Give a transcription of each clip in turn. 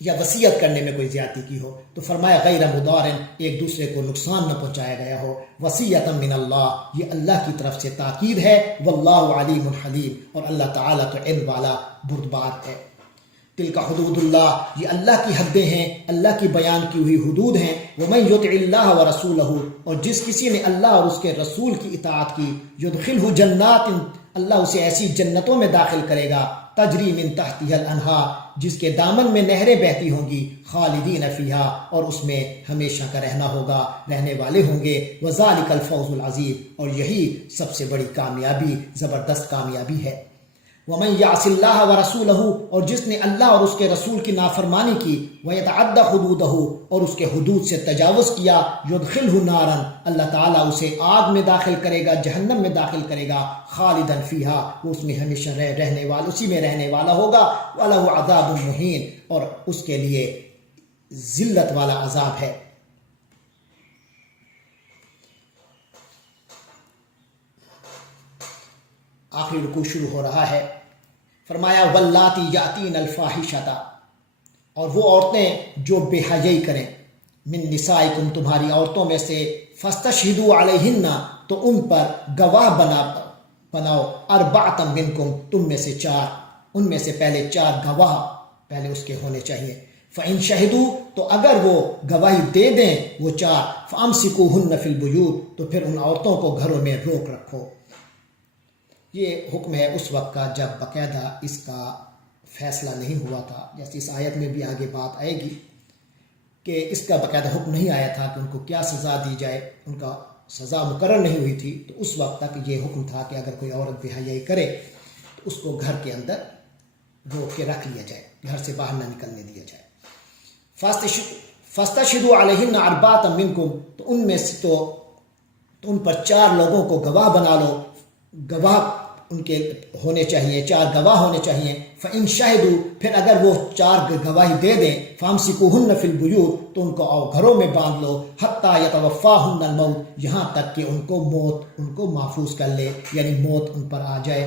یا وصیت کرنے میں کوئی زیادتی کی ہو، تو فرمایا غیر مضارن، ایک دوسرے کو نقصان نہ پہنچایا گیا ہو، وصیۃ من اللہ، یہ اللہ کی طرف سے تاکید ہے، واللہ علیم حلیم، اور اللہ تعالیٰ تو علم والا بردبار ہے۔ تلک حدود اللہ، یہ اللہ کی حدیں ہیں، اللہ کی بیان کی ہوئی حدود ہیں۔ ومن یطع اللہ ورسولہ، اور جس کسی نے اللہ اور اس کے رسول کی اطاعت کی، یدخلہ جنات، اللہ اسے ایسی جنتوں میں داخل کرے گا، تجری من تحتها الانہار، جس کے دامن میں نہریں بہتی ہوں گی، خالدین فیہا، اور اس میں ہمیشہ کا رہنا ہوگا، رہنے والے ہوں گے، وذالک الفوز العظیم، اور یہی سب سے بڑی کامیابی، زبردست کامیابی ہے۔ ومن یعص اللہ ورسولہ، اور جس نے اللہ اور اس کے رسول کی نافرمانی کی، ویتعد حدودہ، اور اس کے حدود سے تجاوز کیا، یدخلہ نارا، اللہ تعالیٰ اسے آگ میں داخل کرے گا، جہنم میں داخل کرے گا، خالدا فیہا، وہ اس میں ہمیشہ رہنے والا، اسی میں رہنے والا ہوگا، وَلَهُ عَذَابٌ مُہین، اور اس کے لیے ذلت والا عذاب ہے۔ آخری رکوع شروع ہو رہا ہے، فرمایا واللاتی یاتین الفاحشۃ، اور وہ عورتیں جو بے حیائی کریں، من نسائکم، تمہاری عورتوں میں سے، فاستشہدوا علیہن، تو ان پر گواہ بناؤ، اربعۃ منکم، تم میں سے چار، ان میں سے پہلے چار گواہ پہلے اس کے ہونے چاہیے، فإن شہدوا، تو اگر وہ گواہی دے دیں وہ چار، فامسکوہن فی البیوت، تو پھر ان عورتوں کو گھروں میں روک رکھو۔ یہ حکم ہے اس وقت کا جب باقاعدہ اس کا فیصلہ نہیں ہوا تھا، جیسے اس آیت میں بھی آگے بات آئے گی کہ اس کا باقاعدہ حکم نہیں آیا تھا کہ ان کو کیا سزا دی جائے، ان کا سزا مقرر نہیں ہوئی تھی، تو اس وقت تک یہ حکم تھا کہ اگر کوئی عورت بے حیائی کرے تو اس کو گھر کے اندر روک کے رکھ لیا جائے، گھر سے باہر نہ نکلنے دیا جائے۔ فاستشہدوا علیہن اربعۃ منکم، تو ان میں سے تو ان پر چار لوگوں کو گواہ بنا لو، گواہ ان کے ہونے چاہیے، چار گواہ ہونے چاہیے۔ فإن شہدوا، پھر اگر وہ چار گواہی دے دیں، فامسکوہن فی البیوت، تو ان کو گھروں میں باندھ لو، حتی یتوفاہن الموت، یہاں تک کہ ان کو موت ان کو محفوظ کر لے، یعنی موت ان پر آ جائے،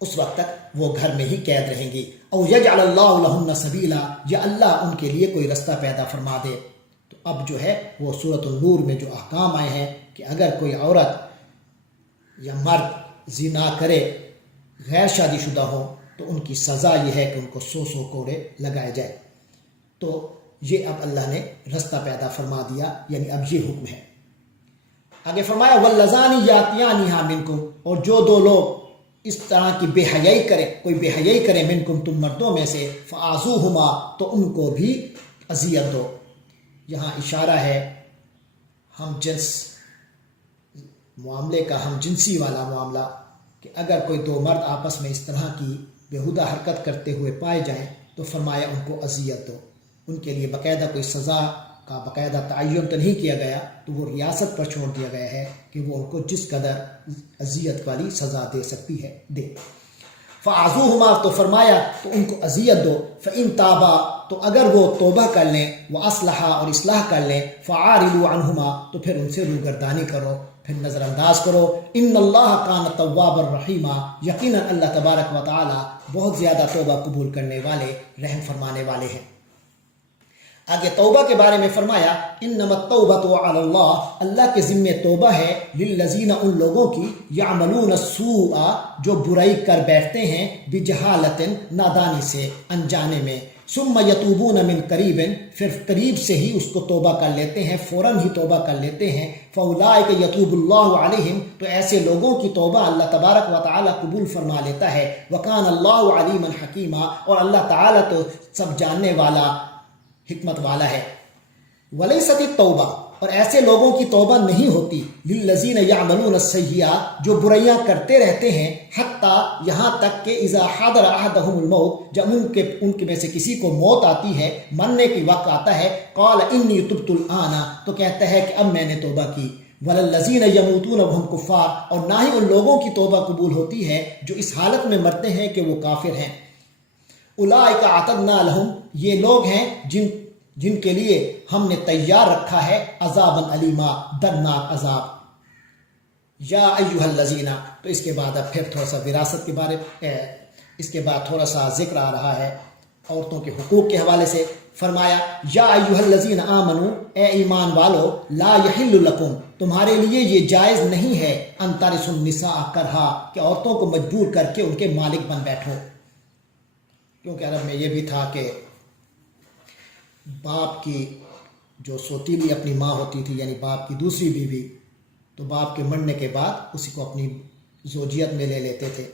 اس وقت تک وہ گھر میں ہی قید رہیں گی۔ او یجعل اللہ لہن سبیلا، یا اللہ ان کے لیے کوئی رستہ پیدا فرما دے۔ تو اب جو ہے وہ سورۃ النور میں جو احکام آئے ہیں کہ اگر کوئی عورت یا مرد زنا کرے، غیر شادی شدہ ہو، تو ان کی سزا یہ ہے کہ ان کو 100 کوڑے لگائے جائے۔ تو یہ اب اللہ نے رستہ پیدا فرما دیا، یعنی اب یہ حکم ہے۔ آگے فرمایا واللذان یاتیانہا منکم، اور جو دو لوگ اس طرح کی بے حیائی کرے، کوئی بے حیائی کرے، منکم، تم مردوں میں سے، فآذوہما، تو ان کو بھی اذیت دو۔ یہاں اشارہ ہے ہم جنس معاملے کا، ہم جنسی والا معاملہ، کہ اگر کوئی دو مرد آپس میں اس طرح کی بیہودہ حرکت کرتے ہوئے پائے جائیں تو فرمایا ان کو اذیت دو۔ ان کے لیے باقاعدہ کوئی سزا کا باقاعدہ تعین تو نہیں کیا گیا، تو وہ ریاست پر چھوڑ دیا گیا ہے کہ وہ ان کو جس قدر اذیت والی سزا دے سکتی ہے دے۔ فَعَذُوهُمَا، تو فرمایا تو ان کو اذیت دو، فَإِن تَابَا، تو اگر وہ توبہ کر لیں، وَأَصْلَحَا، اور اصلاح کر لیں، فَعَارِضُوا عَنْهُمَا، تو پھر ان سے روگردانی کرو، پھر نظر انداز کرو۔ ان اللہ کان توابا رحیما، یقیناً اللہ تبارک و تعالی بہت زیادہ توبہ قبول کرنے والے، رحم فرمانے والے ہیں۔ آگے توبہ کے بارے میں فرمایا انما التوبۃ علی اللہ، اللہ کے ذمے توبہ ہے، للذین، ان لوگوں کی، یعملون السوء، جو برائی کر بیٹھتے ہیں، بجہالۃ، نادانی سے، انجانے میں، ثم یتوبون من قریب، پھر قریب سے ہی اس کو توبہ کر لیتے ہیں، فوراً ہی توبہ کر لیتے ہیں، فاولئک یتوب اللہ علیہم، تو ایسے لوگوں کی توبہ اللہ تبارک و تعالی قبول فرما لیتا ہے، وکان اللہ علیما حکیما، اور اللہ تعالی تو سب جاننے والا، حکمت والا ہے۔ ولیست التوبہ، اور ایسے لوگوں کی توبہ نہیں ہوتی، للذین یعملون السیئات، جو برائیاں کرتے رہتے ہیں، حتیٰ، یہاں تک کہ اذا حضر احدہم الموت، جب ان کے میں سے کسی کو موت آتی ہے، مرنے کی وقت آتا ہے، قال انی تبت الآن، تو کہتا ہے کہ اب میں نے توبہ کی، وللذین یموتون وہم کفار، اور نہ ہی ان لوگوں کی توبہ قبول ہوتی ہے جو اس حالت میں مرتے ہیں کہ وہ کافر ہیں۔ اولئک اعتدنا لہم، یہ لوگ ہیں جن کے لیے ہم نے تیار رکھا ہے عذابا علیما، دردناک عذاب۔ یا ایھا الذین، تو اس کے بعد اب پھر تھوڑا سا وراثت کے بارے، اس کے بعد تھوڑا سا ذکر آ رہا ہے عورتوں کے حقوق کے حوالے سے فرمایا یا ایھا الذین آمنو، اے ایمان والو، لا یحل لکم، تمہارے لیے یہ جائز نہیں ہے، ان ترثوا النساء کرہا، کہ عورتوں کو مجبور کر کے ان کے مالک بن بیٹھو. کیونکہ عرب میں یہ بھی تھا کہ باپ کی جو سوتیلی اپنی ماں ہوتی تھی، یعنی باپ کی دوسری بیوی، تو باپ کے مرنے کے بعد اسی کو اپنی زوجیت میں لے لیتے تھے،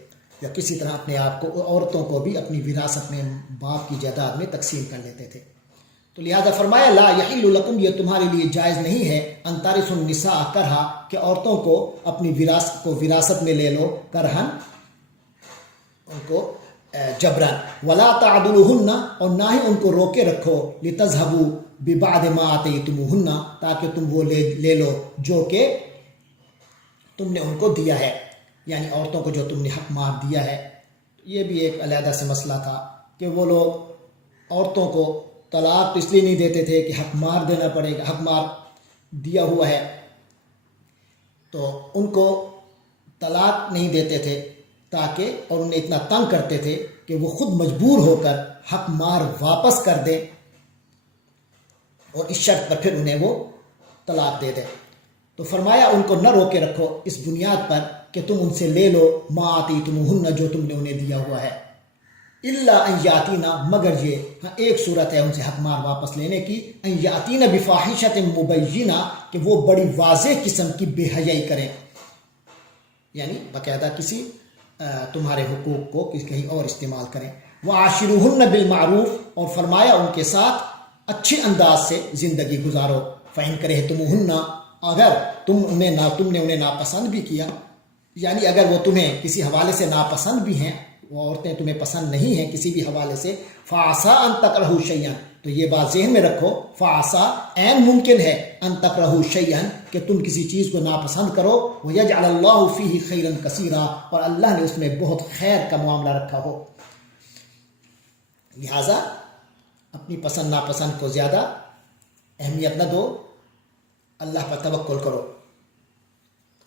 یا کسی طرح اپنے آپ کو، عورتوں کو بھی اپنی وراثت میں باپ کی جائیداد میں تقسیم کر لیتے تھے. تو لہذا فرمایا لا یحل لکم، یہ تمہارے لیے جائز نہیں ہے، ان ترثوا النساء کرہا، کہ عورتوں کو اپنی وراثت میں لے لو، کرہن، ان کو جبرن، ولا تعضلوہن، اور نہ ہی ان کو روکے رکھو، لتذہبوا ببعض ما آتیتموہن، تاکہ تم وہ لے لو جو کہ تم نے ان کو دیا ہے، یعنی عورتوں کو جو تم نے حق مار دیا ہے. یہ بھی ایک علیحدہ سے مسئلہ تھا کہ وہ لوگ عورتوں کو طلاق اس لیے نہیں دیتے تھے کہ حق مار دینا پڑے گا، حق مار دیا ہوا ہے، تو ان کو طلاق نہیں دیتے تھے تاکہ، اور انہیں اتنا تنگ کرتے تھے کہ وہ خود مجبور ہو کر حق مار واپس کر دیں، اور اس شرط پر پھر انہیں وہ طلاق دے دیں. تو فرمایا ان کو نہ روکے رکھو اس بنیاد پر کہ تم ان سے لے لو ما آتیتموہن، جو تم نے انہیں دیا ہوا ہے، الا ان یاتینا، مگر یہ، ہاں ایک صورت ہے ان سے حق مار واپس لینے کی، ان یاتینا بفاحشۃ مبینہ، کہ وہ بڑی واضح قسم کی بے حیائی کریں، یعنی باقاعدہ کسی تمہارے حقوق کو کہیں اور استعمال کریں. وعاشروہن بالمعروف، اور فرمایا ان کے ساتھ اچھے انداز سے زندگی گزارو. فإن کرہتموہن، اگر تم نے انہیں ناپسند بھی کیا، یعنی اگر وہ تمہیں کسی حوالے سے ناپسند بھی ہیں، وہ عورتیں تمہیں پسند نہیں ہیں کسی بھی حوالے سے، فعسیٰ ان تکرہوا شیئا، تو یہ بات ذہن میں رکھو، فعسیٰ، عین ممکن ہے، ان تکرہوا شیئا، کہ تم کسی چیز کو ناپسند کرو، ویجعل اللہ فیہ خیرا کثیرا، اور اللہ نے اس میں بہت خیر کا معاملہ رکھا ہو. لہٰذا اپنی پسند ناپسند کو زیادہ اہمیت نہ دو، اللہ پر توکل کرو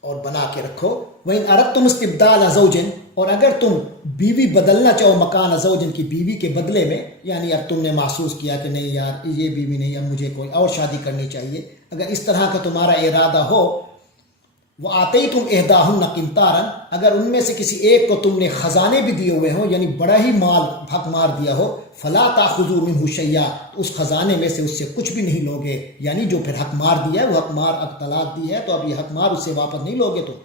اور بنا کے رکھو. وَإِنْ أَرَدْتُمُ اسْتِبْدَالَ زَوْجٍ، اور اگر تم بیوی بدلنا چاہو مکان زوجن کی بیوی کے بدلے میں، یعنی اب تم نے محسوس کیا کہ نہیں یار یہ بیوی نہیں، اب مجھے کوئی اور شادی کرنی چاہیے، اگر اس طرح کا تمہارا ارادہ ہو، وَآتَيْتُمْ إِحْدَاهُنَّ قِنْطَارًا، اگر ان میں سے کسی ایک کو تم نے خزانے بھی دیے ہوئے ہوں، یعنی بڑا ہی مال حق مار دیا ہو، فَلَا تَأْخُذُوا مِنْهُ شَيْئًا، تو اس خزانے میں سے اس سے کچھ بھی نہیں لوگے، یعنی جو پھر حق مار دیا ہے وہ حق مار، اب طلاق دی ہے تو اب یہ حق مار اس سے واپس نہیں لوگے. تو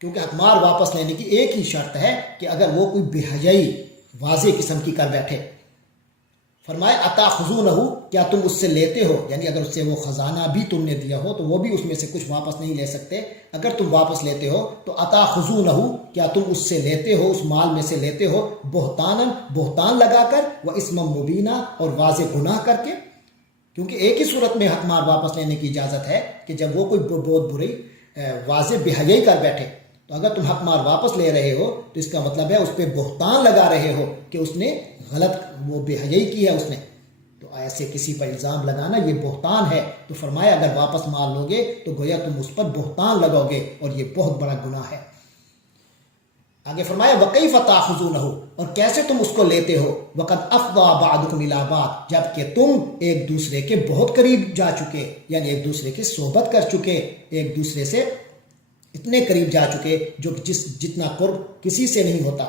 کیونکہ حق مار واپس لینے کی ایک ہی شرط ہے کہ اگر وہ کوئی بے حیائی واضح قسم کی کر بیٹھے. فرمایا اتاخذونہ، کیا تم اس سے لیتے ہو، یعنی اگر اس سے وہ خزانہ بھی تم نے دیا ہو تو وہ بھی اس میں سے کچھ واپس نہیں لے سکتے، اگر تم واپس لیتے ہو تو اتاخذونہ، کیا تم اس سے لیتے ہو، اس مال میں سے لیتے ہو، بہتان لگا کر، و اسم مبینہ، اور واضح گناہ کر کے. کیونکہ ایک ہی صورت میں حق مار واپس لینے کی اجازت ہے کہ جب وہ کوئی بہت بری واضح بے حیائی کر بیٹھے. تو اگر تم حق مار واپس لے رہے ہو تو اس کا مطلب ہے اس پہ بہتان لگا رہے ہو کہ اس نے غلط، وہ بے حیائی کی ہے اس نے، تو ایسے کسی پر الزام لگانا یہ بہتان ہے. تو فرمایا اگر واپس مال لوگے تو گویا تم اس پر بہتان لگاؤ گے، اور یہ بہت بڑا گناہ ہے. آگے فرمایا وَكَيْفَ تَأْخُذُونَهُ، اور کیسے تم اس کو لیتے ہو، وَقَدْ أَفْضَىٰ بَعْضُكُمْ إِلَىٰ بَعْضٍ، جبکہ تم ایک دوسرے کے بہت قریب جا چکے، یعنی ایک دوسرے کی صحبت کر چکے، ایک دوسرے سے اتنے قریب جا چکے جو جتنا قرب کسی سے نہیں ہوتا.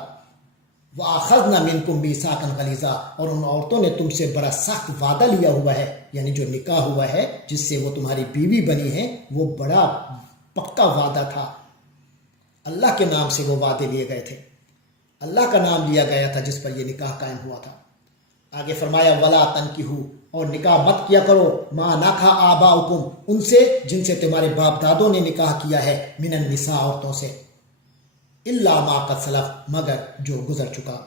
وَأَخَذْنَا مِنْكُمْ مِيثَاقًا غَلِيظًا، اور ان عورتوں نے تم سے بڑا سخت وعدہ لیا ہوا ہے، یعنی جو نکاح ہوا ہے جس سے وہ تمہاری بیوی بنی ہے وہ بڑا پکا وعدہ تھا. اللہ کے نام سے وہ وعدے لیے گئے تھے، اللہ کا نام لیا گیا تھا جس پر یہ نکاح قائم ہوا تھا. آگے فرمایا وَلَا تَنْكِحُوا، اور نکاح مت کیا کرو، مَا نَكَحَ آبَاؤُكُمْ، ان سے جن سے تمہارے باپ دادوں نے نکاح کیا ہے، مِنَ النِّسَاء، عورتوں سے، إِلَّا مَا قَدْ سَلَفَ، مگر جو گزر چکا،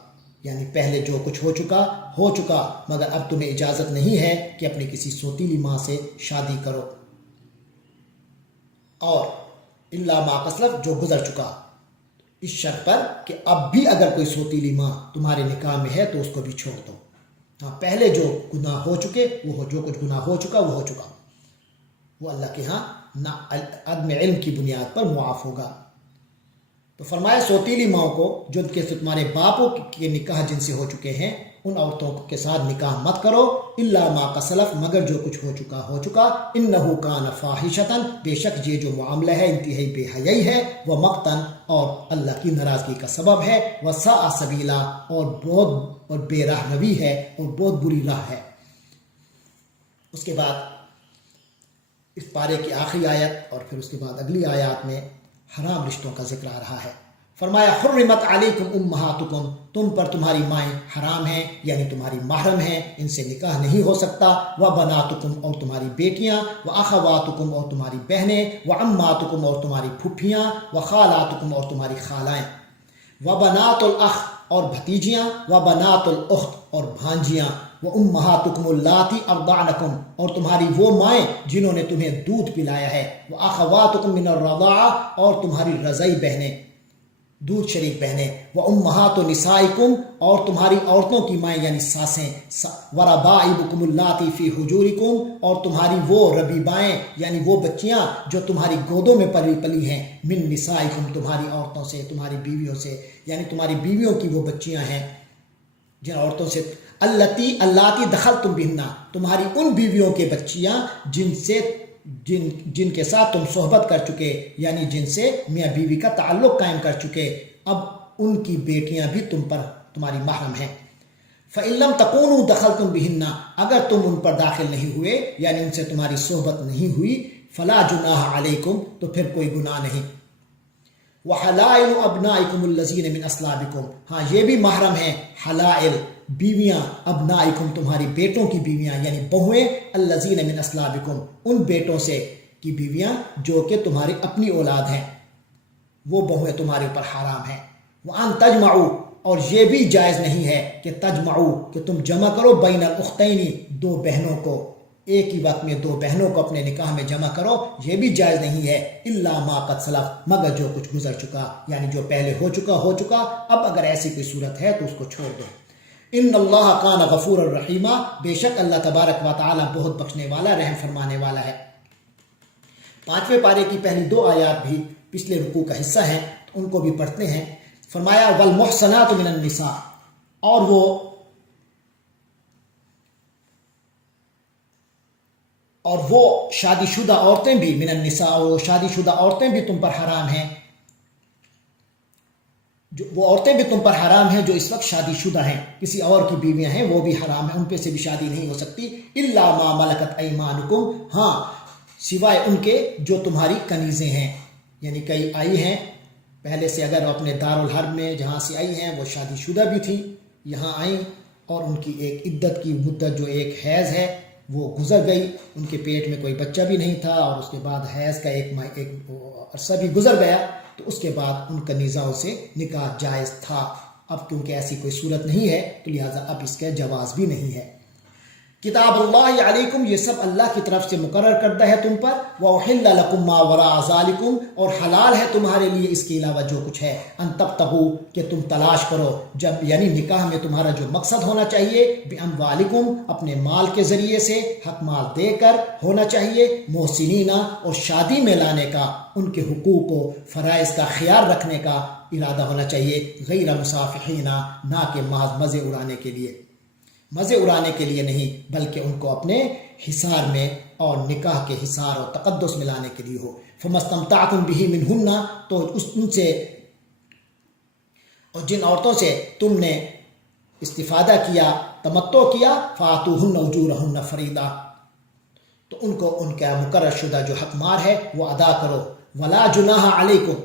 یعنی پہلے جو کچھ ہو چکا، مگر اب تمہیں اجازت نہیں ہے کہ اپنی کسی سوتیلی ماں سے شادی کرو. اور إِلَّا مَا قَدْ سَلَفَ، جو گزر چکا، اس شرط پر کہ اب بھی اگر کوئی سوتیلی ماں تمہارے نکاح میں ہے تو اس کو بھی چھوڑ دو. ہاں پہلے جو گناہ ہو چکے، وہ جو کچھ گناہ ہو چکا وہ ہو چکا، وہ اللہ کے ہاں عدم علم کی بنیاد پر معاف ہوگا. تو فرمایا سوتیلی ماؤں کو جو کہ تمہارے باپوں کے نکاح جن سے ہو چکے ہیں ان عورتوں کے ساتھ نکاح مت کرو، الا ما قد سلف، مگر جو کچھ ہو چکا، انہ کان فاحشۃ، بے شک یہ جو معاملہ ہے انتہائی بے حیائی ہے، وہ مقتن، اور اللہ کی ناراضگی کا سبب ہے، وساء سبیلا، اور بے راہ روی ہے، اور بہت بری راہ ہے۔ اس کے بعد اس پارے کی آخری آیت اور پھر اس کے بعد اگلی آیات میں حرام رشتوں کا ذکر آ رہا ہے۔ فرمایا حرمت علیکم امہاتکم، تم پر تمہاری مائیں حرام ہیں، یعنی تمہاری محرم ہیں، ان سے نکاح نہیں ہو سکتا، وبناتکم، اور تمہاری بیٹیاں، واخواتکم، اور تمہاری بہنیں، وعماتکم، اور تمہاری پھپھیاں، وخالاتکم، اور تمہاری خالائیں، وبنات الاخ، اور بھتیجیاں، وبنات الاخت، اور بھانجیاں، وامہاتکم اللاتی ارضعنکم، اور تمہاری وہ مائیں جنہوں نے تمہیں دودھ پلایا ہے، واخواتکم من الرضاعہ، اور تمہاری رضعی بہنیں، دودھ شریک بہنیں، وامہات نسائکم، اور تمہاری عورتوں کی مائیں یعنی ساسیں، وربائبکم اللاتی فی حجورکم، اور تمہاری وہ ربیبائیں یعنی وہ بچیاں جو تمہاری گودوں میں پلی ہیں، من نسائکم، تمہاری عورتوں سے، تمہاری بیویوں سے، یعنی تمہاری بیویوں کی وہ بچیاں ہیں جن عورتوں سے، اللاتی دخلتم بہن، تمہاری ان بیویوں کے بچیاں جن کے ساتھ تم صحبت کر چکے، یعنی جن سے میاں بیوی کا تعلق قائم کر چکے، اب ان کی بیٹیاں بھی تمہاری محرم ہیں۔ فَإِن لَمْ تَكُونُوا دَخَلْتُمْ بِهِنَّ، اگر تم ان پر داخل نہیں ہوئے، یعنی ان سے تمہاری صحبت نہیں ہوئی، فَلَا جُنَاحَ عَلَيْكُمْ، تو پھر کوئی گناہ نہیں۔ وحلائل ابنائکم الذین من اصلابکم، ہاں یہ بھی محرم ہیں، حلائل بیویاں، ابنائکم تمہاری بیٹوں کی بیویاں یعنی بہویں، الذین من اصلابکم ان بیٹوں سے کی بیویاں جو کہ تمہاری اپنی اولاد ہیں، وہ بہویں تمہارے اوپر حرام ہیں۔ وان تجمعوا، اور یہ بھی جائز نہیں ہے کہ تجمعوا، کہ تم جمع کرو بین الاختین، دو بہنوں کو، ایک ہی وقت میں دو بہنوں کو اپنے نکاح میں جمع کرو، یہ بھی جائز نہیں ہے، الا ما قد سلف، مگر جو کچھ گزر چکا، یعنی جو پہلے ہو چکا، اب اگر ایسی کوئی صورت ہے تو اس کو چھوڑ دو۔ ان اللہ کان غفور الرحیم، بے شک اللہ تبارک و تعالی بہت بخشنے والا، رحم فرمانے والا ہے۔ 5ویں پارے کی پہلی 2 آیات بھی پچھلے رکوع کا حصہ ہیں، تو ان کو بھی پڑھتے ہیں۔ فرمایا والمحصنات من النساء، اور وہ شادی شدہ عورتیں بھی، من النساء، وہ شادی شدہ عورتیں بھی تم پر حرام ہیں، وہ عورتیں بھی تم پر حرام ہیں جو اس وقت شادی شدہ ہیں، کسی اور کی بیویاں ہیں، وہ بھی حرام ہیں، ان پہ سے بھی شادی نہیں ہو سکتی، الا ما ملکت ایمانکم، ہاں سوائے ان کے جو تمہاری کنیزیں ہیں، یعنی کئی آئی ہیں پہلے سے، اگر اپنے دارالحرب میں جہاں سے آئی ہیں وہ شادی شدہ بھی تھیں، یہاں آئیں اور ان کی ایک عدت کی مدت جو ایک حیض ہے وہ گزر گئی، ان کے پیٹ میں کوئی بچہ بھی نہیں تھا، اور اس کے بعد حیض کا ایک عرصہ بھی گزر گیا، تو اس کے بعد ان کنیزاؤں سے نکاح جائز تھا۔ اب کیونکہ ایسی کوئی صورت نہیں ہے تو لہٰذا اب اس کا جواز بھی نہیں ہے۔ کتاب اللہ علیکم، یہ سب اللہ کی طرف سے مقرر کردہ ہے تم پر، وَأُحِلَّ لَكُم مَّا وَرَاءَ ذَلِكُمْ، اور حلال ہے تمہارے لیے اس کے علاوہ جو کچھ ہے، ان تبتغوا، کہ تم تلاش کرو، جب یعنی نکاح میں تمہارا جو مقصد ہونا چاہیے، بِأَمْوَالِكُمْ، اپنے مال کے ذریعے سے، حق مال دے کر ہونا چاہیے، محسنین، اور شادی میں لانے کا ان کے حقوق و فرائض کا خیال رکھنے کا ارادہ ہونا چاہیے، غیر مصافحین، نہ کہ مزے اڑانے کے لیے نہیں، بلکہ ان کو اپنے حصار میں اور نکاح کے حصار اور تقدس میں لانے کے لیے ہو۔ فَمَسْتَمْتَعْتُمْ بِهِ مِنْهُنَّ، تو ان سے اور جن عورتوں سے تم نے استفادہ کیا، تمتع کیا، فَآتُوهُنَّ أُجُورَهُنَّ فَرِيضَةً، تو ان کو ان کا مقرر شدہ جو حق مار ہے وہ ادا کرو۔ وَلَا جُنَاحَ عَلَيْكُمْ،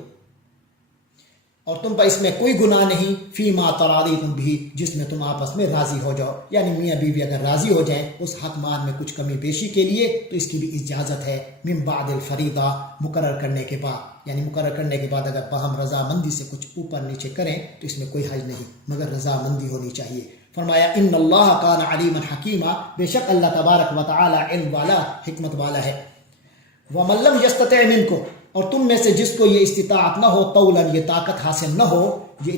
اور تم پر اس میں کوئی گناہ نہیں، فیما تراضیتم بھی، جس میں تم آپس میں راضی ہو جاؤ، یعنی میاں بیوی اگر راضی ہو جائیں اس حق مال میں کچھ کمی بیشی کے لیے تو اس کی بھی اجازت ہے، من بعد الفریضہ، مقرر کرنے کے بعد، یعنی مقرر کرنے کے بعد اگر باہم رضامندی سے کچھ اوپر نیچے کریں تو اس میں کوئی حرج نہیں، مگر رضامندی ہونی چاہیے۔ فرمایا ان اللہ کان علیما حکیما، بے شک اللہ تبارک و تعالی علم والا، حکمت والا ہے۔ ومن لم یستطع منکم، اور تم میں سے جس کو یہ استطاعت نہ ہو، طولا، یہ طاقت حاصل نہ ہو، یہ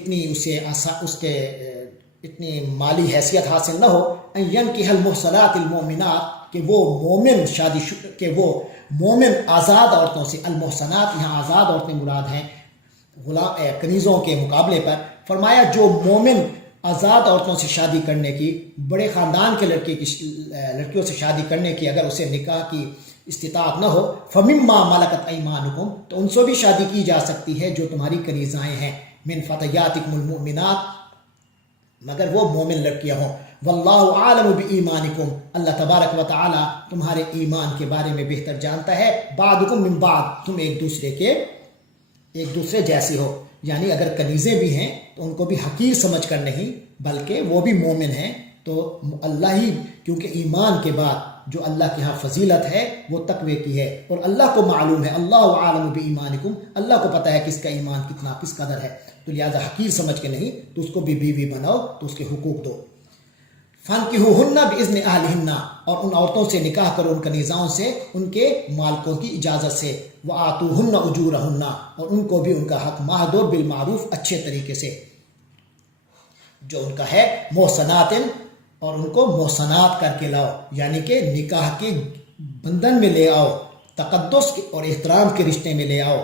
اتنی مالی حیثیت حاصل نہ ہو، ان ینکح المحصنات المؤمنات، کہ وہ مومن آزاد عورتوں سے، المحصنات یہاں آزاد عورتیں مراد ہیں کنیزوں کے مقابلے پر، فرمایا جو مومن آزاد عورتوں سے شادی کرنے کی، بڑے خاندان کے لڑکیوں سے شادی کرنے کی اگر اسے نکاح کی استطاعت نہ ہو، فَمِمَّا مَلَكَتْ أَيْمَانُكُمْ، تو ان سے بھی شادی کی جا سکتی ہے جو تمہاری کنیزائیں ہیں، مِن فَتَيَاتِكُمُ الْمُؤْمِنَاتِ، مگر وہ مومن لڑکیاں ہوں، وَاللَّهُ عَالَمُ بِإِيمَانِكُمْ، اللہ تبارک و تعالی تمہارے ایمان کے بارے میں بہتر جانتا ہے، بَعْضُكُم مِّن بَعْضٍ، تم ایک دوسرے جیسی ہو، یعنی اگر کنیزیں بھی ہیں تو ان کو بھی حقیر سمجھ کر نہیں بلکہ وہ بھی مومن ہیں، تو اللہ ہی، کیونکہ ایمان کے بعد جو اللہ کے ہاں فضیلت ہے وہ تقوی کی ہے، اور اللہ کو معلوم ہے، اللہ عالم بایمانکم، اللہ کو پتہ ہے کس کا ایمان کس قدر ہے، تو لہذا حقیر سمجھ کے نہیں، تو اس کو بھی بیوی بناؤ تو اس کے حقوق دو۔ فانکحوہن باذن اہلہن، اور ان عورتوں سے نکاح کرو، ان کنیزاؤں سے ان کے مالکوں کی اجازت سے، وآتوہن اجورہن، اور ان کو بھی ان کا حق ماہ دو، بالمعروف، اچھے طریقے سے، جو ان کا ہے، محسنات، اور ان کو محسنات کر کے لاؤ، یعنی کہ نکاح کے بندھن میں لے آؤ، تقدس اور احترام کے رشتے میں لے آؤ،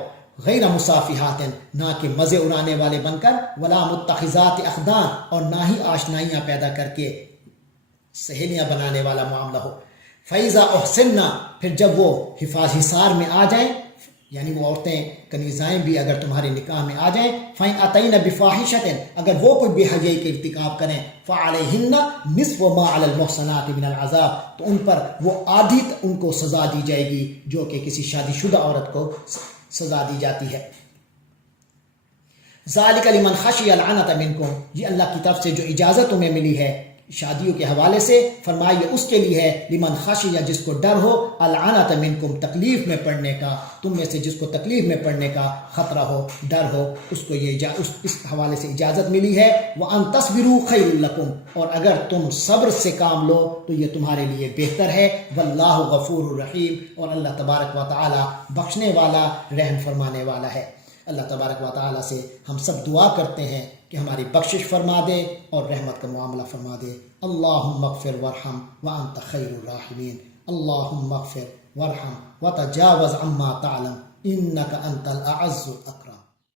غیر مصافحات، نہ کہ مزے اڑانے والے بن کر، ولا متخذات اخدان، اور نہ ہی آشنائیاں پیدا کر کے سہیلیاں بنانے والا معاملہ ہو۔ فَإِذَا أُحْسِنَّ، پھر جب وہ حصار میں آ جائیں، یعنی وہ عورتیں کنیزائیں بھی اگر تمہارے نکاح میں آ جائیں، فَإِنْ أَتَيْنَ بِفَاحِشَةٍ، اگر وہ کوئی بے حیائی کے ارتکاب کریں، فَعَلَيْهِنَّ نِصْفُ مَا عَلَى الْمُحْصَنَاتِ مِنَ الْعَذَابِ، تو ان پر وہ آدھی ان کو سزا دی جائے گی جو کہ کسی شادی شدہ عورت کو سزا دی جاتی ہے۔ ذَلِكَ لِمَنْ خَشِيَ الْعَنَتَ مِنْكُمْ، یہ اللہ کی طرف سے جو اجازت تمہیں ملی ہے شادیوں کے حوالے سے، فرمایا یہ اس کے لیے ہے، لمن خشیہ، جس کو ڈر ہو، العنت منکم، تکلیف میں پڑنے کا، تم میں سے جس کو تکلیف میں پڑنے کا خطرہ ہو، ڈر ہو، اس کو یہ اس حوالے سے اجازت ملی ہے۔ وَأَن تَصْبِرُوا خَيْرٌ لَكُمْ، اور اگر تم صبر سے کام لو تو یہ تمہارے لیے بہتر ہے۔ وَاللَّهُ غَفُورٌ رَحِيمٌ، اور اللہ تبارک و تعالی بخشنے والا، رحم فرمانے والا ہے۔ اللہ تبارک و تعالی سے ہم سب دعا کرتے ہیں کہ ہماری بخشش فرما دے اور رحمت کا معاملہ فرما دے۔ اللہم اغفر وارحم وانت خیر الراحمین، اللہم اغفر وارحم وتجاوز عما تعلم انک انت الاعز الاکرم۔